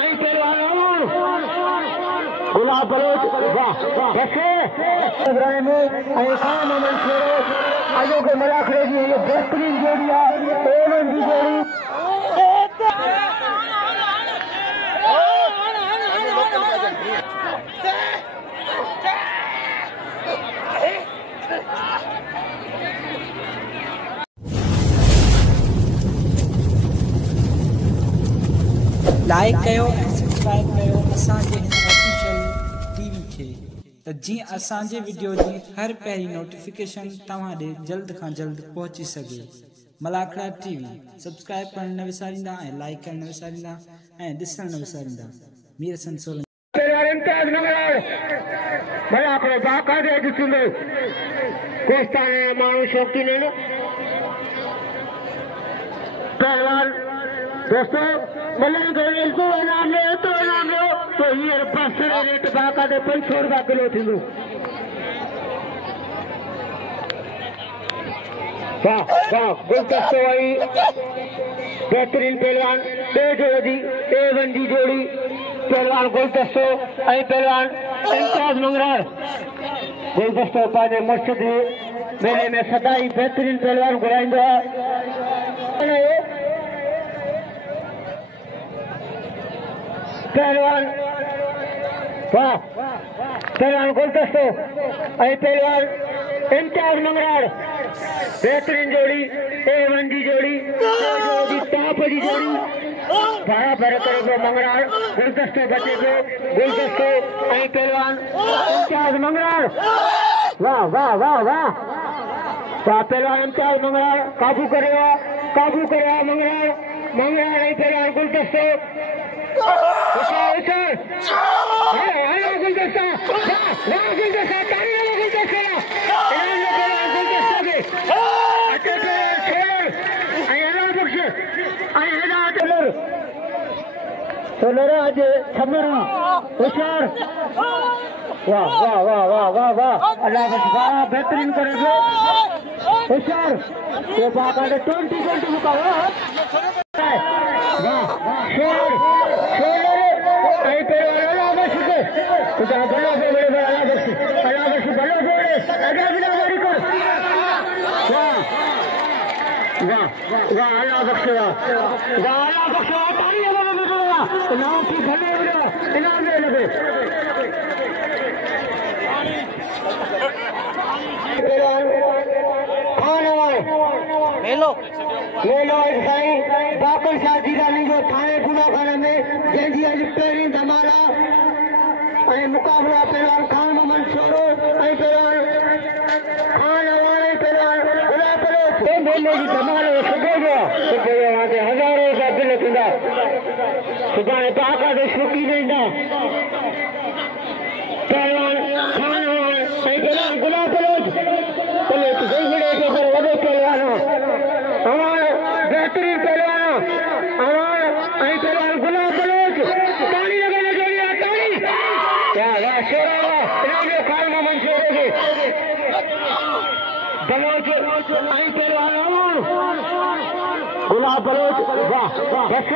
आई पहलवान गुलाब बलोच वाह वैसे इब्राहिम आई खान मोहम्मद शेरो आजो के मलाखड़े की ये बेहतरीन जोड़ी है एवन की जोड़ी लाइक कयो सब्सक्राइब कयो असांजे ऑफिशियल टीवी खे त जीअं असांजे वीडियो जी हर पहिरीं नोटिफिकेशन तव्हां ॾे जल्द खां जल्द पहुची सघे। मलाखड़ा टीवी सब्सक्राइब करण न विसारींदा ऐं लाइक करण न विसारींदा ऐं ॾिसण न विसारींदा। मीर हसन सोलंकी मलाखड़ो बाक़ाइदे ॾिसंदो कोस्ताने माण्हू शौक़ीन आहिनि पहलवान दोस्तों मलंग तो इनाम लो तो ये बसर रेट बाक़ाइदे 500 रुपया किलो थींदो। वाह वाह गुलदस्तो आई बेहतरीन पहलवान टे जोड़ी A1 जी जोड़ी पहलवान गुलदस्तो ऐं पहलवान इम्तियाज़ मंगरार गुलदस्तो पंहिंजे मुर्शिद मेले में सदाई बेहतरीन पहलवान घुराईंदो आहे। पहलवान वाह पहलवान गुलदस्तो ऐं पहलवान इम्तियाज़ मंगरार बेहतरीन जोड़ी A1 जी जोड़ी टॉप जी जोड़ी बराबर करे मंगरार गुलदस्तो बचे पियो गुलदस्तो ऐं पहलवान इम्तियाज़ मंगरार वाह वाह वाह वाह वाह पहलवान इम्तियाज़ मंगरार काबू करे मंगरार मंगरार ऐं पहलवान गुलदस्तो आज छमरू होशियार वाह वाह वाह वाह वाह वाह अल्लाह वाह बेहतरीन करेंगे होशियार ये बाकायदे 20-20 का वाह शेर आई पहलवान अल्लाह बख्श खुदा भलो बोले अल्लाह बख्श भलो बोले आगे बिना मारी कर वाह वाह वाह अल्लाह बख्श वाह अल्लाह बख्श ताली लगे बेटा इनाम की भले बोले इनाम दे लगे मेलो साईं बाबर शाह जीरानी जो थाने गुनाखाने में जंहिंजी अॼु पहिरीं धमाला ऐं मुक़ाबला पहलवान खान मोहम्मद शेरो ऐं पहलवान खान अवान ऐं पहलवान गुलाब बलोच मेले जी धमालो सुबुह जो हज़ारों जा दिल थींदा सुभाणे बाक़ाइदे शौक़ीन ईंदा पहलवान खान अवान ऐं पहलवान गुलाब बलोच पहले ज़िंदगी के पर वॾो पहलवान बेहतरीन पहलवान अवान ऐं पहलवान गुलाब बलोच ताली लॻाइण जोड़ी आहे ताली वाह वाह शेरो इनाम जो खान मोहम्मद शेरो खे बलोच ऐं पहलवान अवान गुलाब बलोच वाह बस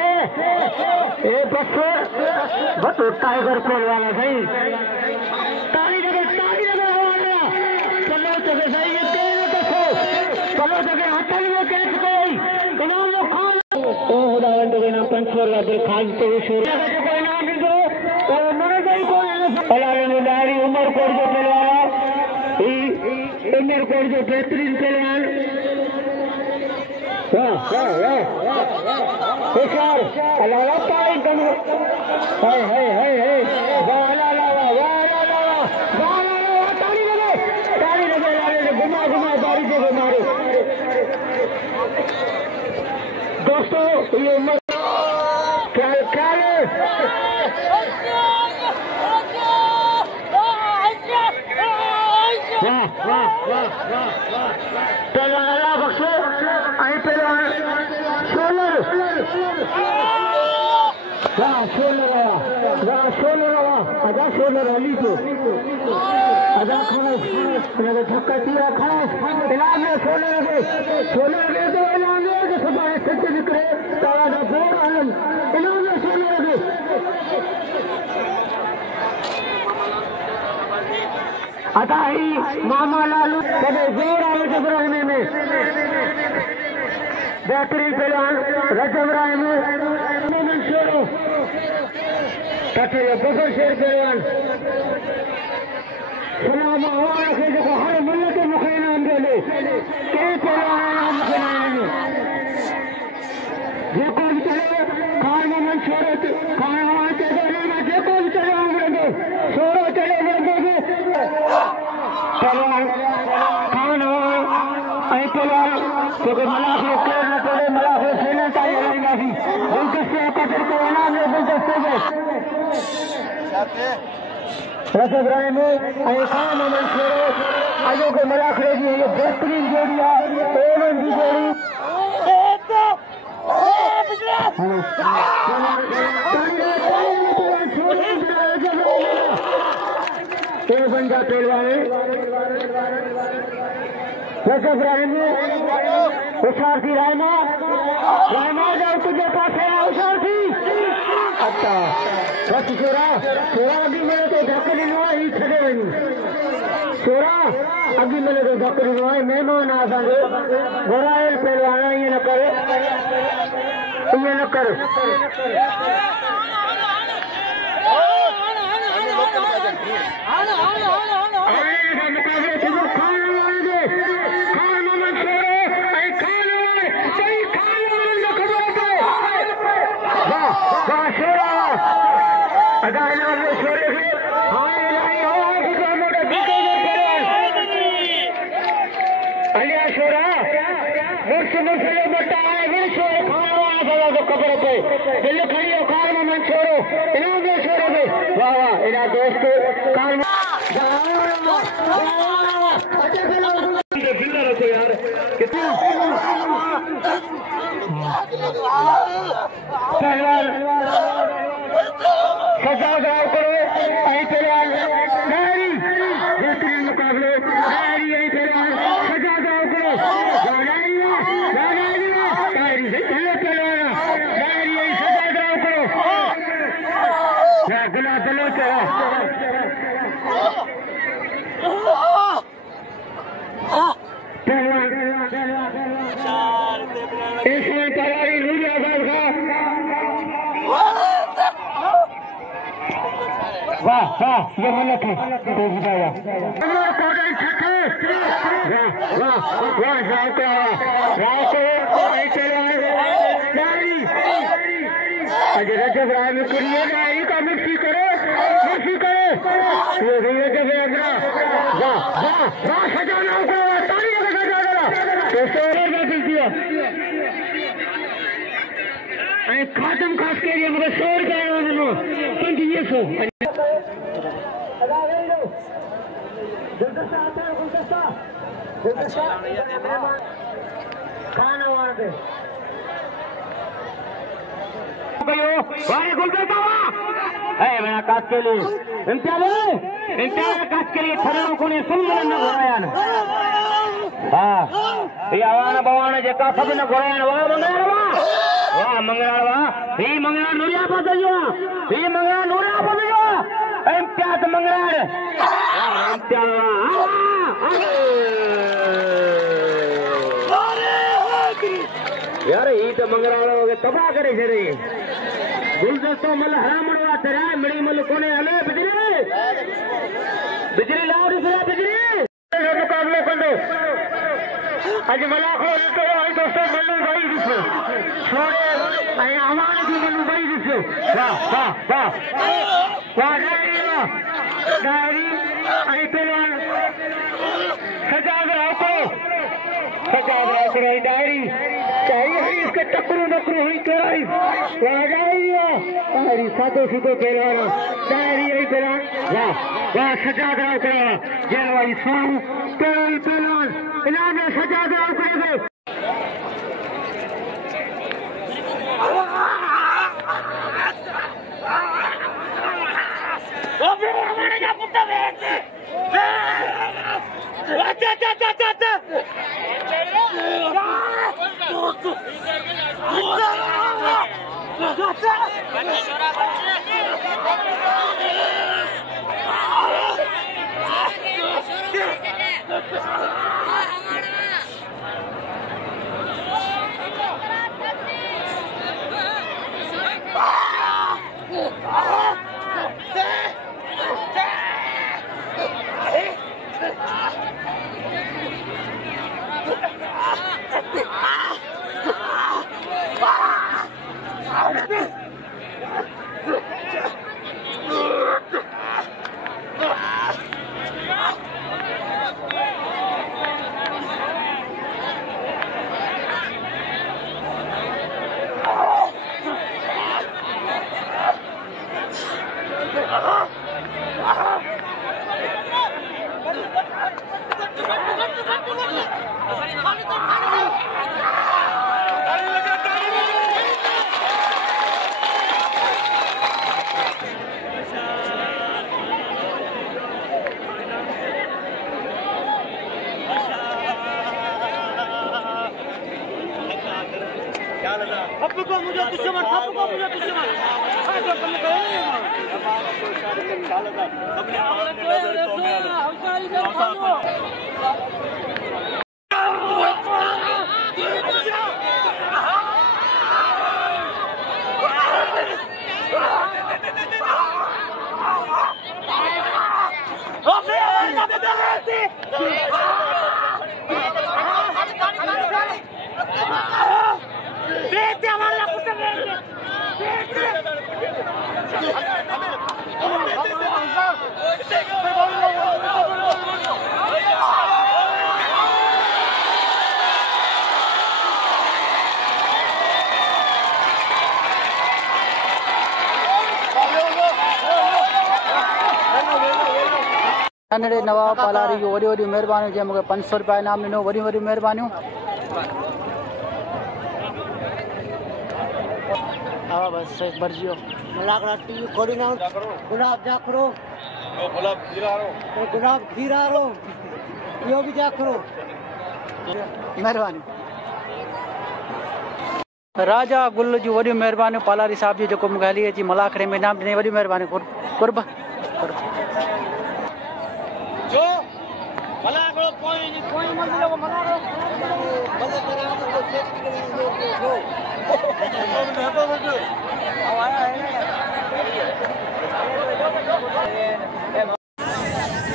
ए बस टाइगर पहलवान है सही ताली लगे बलोच के सही ये तेरे तो बलोच के हथन में कैच कोई इनाम जो खान ओ खुदावंद के नाम 500 रुपया दिल खान तो शुरू कोई नाम दो और मेरे कोई अल्लाह ने दारी उमर कोट जो पहलवान ई उमर कोट जो बेहतरीन पहलवान वाह वाह वाह होशियार अल्लाह ताली कम हाय हाय हाय हाय वाह अल्लाह वाह ताली लगे घुमा बारी से मारो दोस्तों ये उम्र क्या पहलवान अल्लाह बख्शे ऐं पहलवान शोलर आजा शोलर हली थो आजा खणोसि धक्का तीरा खणोसि इनाम में शोलर खे तो इनाम सुभाणे सच निकिरे तव्हांजा बोर्ड हलनि इनाम में शोलर खे अताही मामा लालू कभी जोर आए जबरान में बेहतरीन पहलवान रजब राय में छोड़ो बफर शेर पहलवान हर मुल्क के मुखे नाम बोले कई पहलवान मुखे नाम जेको भी चले खान मोहम्मद छोड़ो खान मोहम्मद जेको भी चले छोड़ो चले पहलवान खान पहलवान क्योंकि मलाखे मलाखे सेना तैयारी रजब राय में खान मोहम्मद छोड़ो आयो के मलाखड़े की ये बेहतरीन जोड़ी है ओवन की जोड़ी बंदा पहलवान रजब राय में होशियार थी रायमा जाओ तुझे पास है होशियार थी अच्छा बस छोरा अभी मेरे तो ढक्कन हुआ ही छड़े वही छोरा अभी मेरे तो ढक्कन हुआ मेहमान आ संगे घोरायल पहलवान ये न करे ये मलक है रजब राय में करिए डायरी का मिक्सी करो सजाना खातम खास के लिए मुझे 100 रुपया खाना वाले मेरा काज के लिए काज के लिए खड़े को सुन घोराया हाँ आवान बवान जेका सब न घोराया वाह मंगराड़ वाह ही मंगराड़ नूरिया पहुंचो ही मंगराड़ नूरिया पहुंचो इम्तियाज मंगराड़ इम्तियाज यार ही तो मंगराड़ हो गए तबाह करे छे गुलदस्तो मल हरामड़वा तेरा मिड़ी मल कोने हले बिजली लाओ दूसरा बिजली मुकाबले कंदो आज मलाखो तो आई दोस्तों मल्लू भाई दिसो छोड़े आई आवाज की मल्लू भाई दिसो वाह डायरी आई पहलवान सजाद राको डायरी चाहिए इसके टकरू हुई कराई डायरी सादो सीधो पहलवान डायरी आई पहलवान वाह सजाद राको जेल भाई सोनू पहलवान इनाम सजाद राको सबको मुझे दुश्मन नंढड़े नवाब पालारी जो वॾी वॾी महिरबानियूं जंहिं मूंखे 500 रुपया इनाम ॾिनो वॾियूं वॾियूं महिरबानियूं। हा बसि भरिजी वियो। मलाकड़ा टीवी खोड़ी ना गुलाब जाखरो गुलाब खीरारो इहो बि जाखरो महिरबानी। राजा गुल जूं वॾियूं महिरबानियूं पालारी साहिब जी जेको मूंखे हली अची मलाखड़े में इनाम ॾिनई वॾी महिरबानी कुर्ब। जो मलाकड़ो कोई मंदिर को मलाकड़ो बंद करा को सेट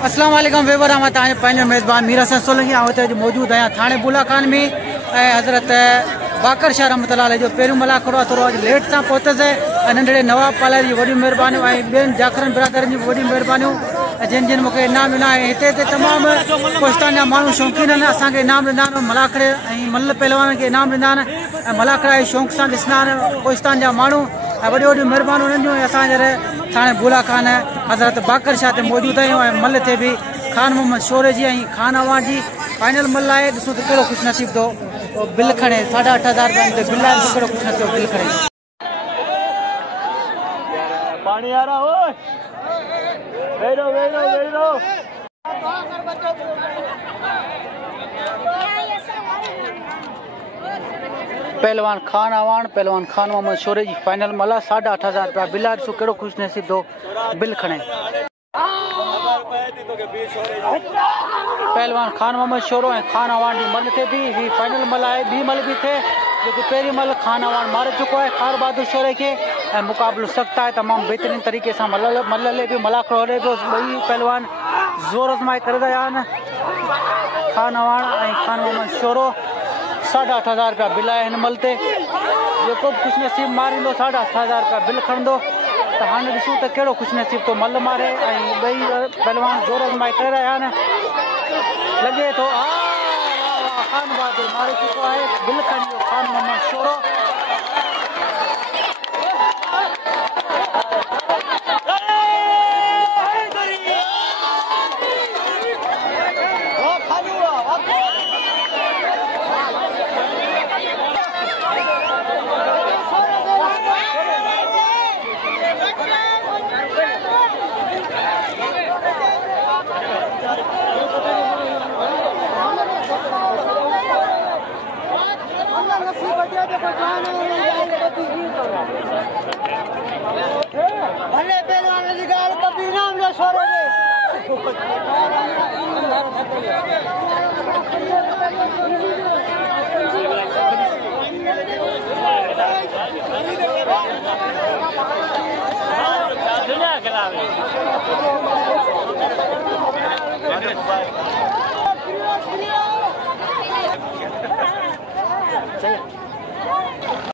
अस्सलाम वालेकुम वेवर मां तव्हांजो पंहिंजो मेज़बान मीर हसन सोलंकी हिते मौजूदु आहियां थाणे बुला खान में ऐं हज़रत बाकर शाह रहमत अल्लाह जो पहिरियों मलाखड़ो आहे थोरो अॼु लेट सां पहुतसि ऐं नंढड़े नवाब पालारी जी वॾियूं महिरबानियूं ऐं ॿियनि जाखरनि बिरादरनि जी वॾियूं महिरबानियूं जिन जिन मूंखे इनाम ॾिना ऐं हिते तमामु कोस्तान जा माण्हू शौक़ीन आहिनि असांखे इनाम ॾिना आहिनि मलाखड़े ऐं मल्ल पहलवाननि खे इनाम ॾिना आहिनि ऐं मलाखड़ा जे शौक़ सां ॾिसंदा आहिनि कोस्तान जा माण्हू ऐं वॾियूं वॾियूं महिरबानियूं उन्हनि जूं असां जहिड़े थाणे बुला खान हज़रत बाकर शाह ते मौजूदु आहियूं ऐं मल ते बि खान मोहम्मद शोरे जी ऐं खान अवान जी फाइनल मल आहे। ॾिसूं त कहिड़ो ख़ुशि नसीब थो बिल खणे 8,500 रुपया ते बिल आहे कहिड़ो ख़ुशि नसीब बिल खणे पानी आ रहा हो वेरो वेरो वेरो पहलवान खान अवान पहलवान खान मोहम्मद शोरे जी फाइनल मला 8,500 रुपया बिल आहे ॾिसो कहिड़ो ख़ुशि नसीब थो बिल खणे। पहलवान खान मोहम्मद शोरो ऐं खान अवान जी मल ते बि ही फाइनल मल आहे ॿी मल बि थिए जेको पहिरीं मल खान अवान मारे चुको आहे खार बहादुर शोरे खे ऐं मुक़ाबिलो सख़्तु आहे तमामु बहितरीन तरीक़े सां मल बि मलाखड़ो हले पियो ॿई पहलवान ज़ोर आज़माए करे रहिया आहिनि। खान अवान ऐं खान मोहम्मद शोरो 8,500 रुपया बिल आहे हिन मल ते जेको बि ख़ुशि नसीब मारींदो 8,500 रुपया बिल खणंदो त हाणे ॾिसूं त कहिड़ो ख़ुशि नसीब थो मल मारे ऐं ॿई पहलवान ज़ोर आज़माए करे रहिया आहिनि लॻे थो खान बहादुर मारे चुको आहे बिल खणी वियो खान मोहम्मद शोरो। भले पहलवान जी गाल कभी नाम न छोड़ोगे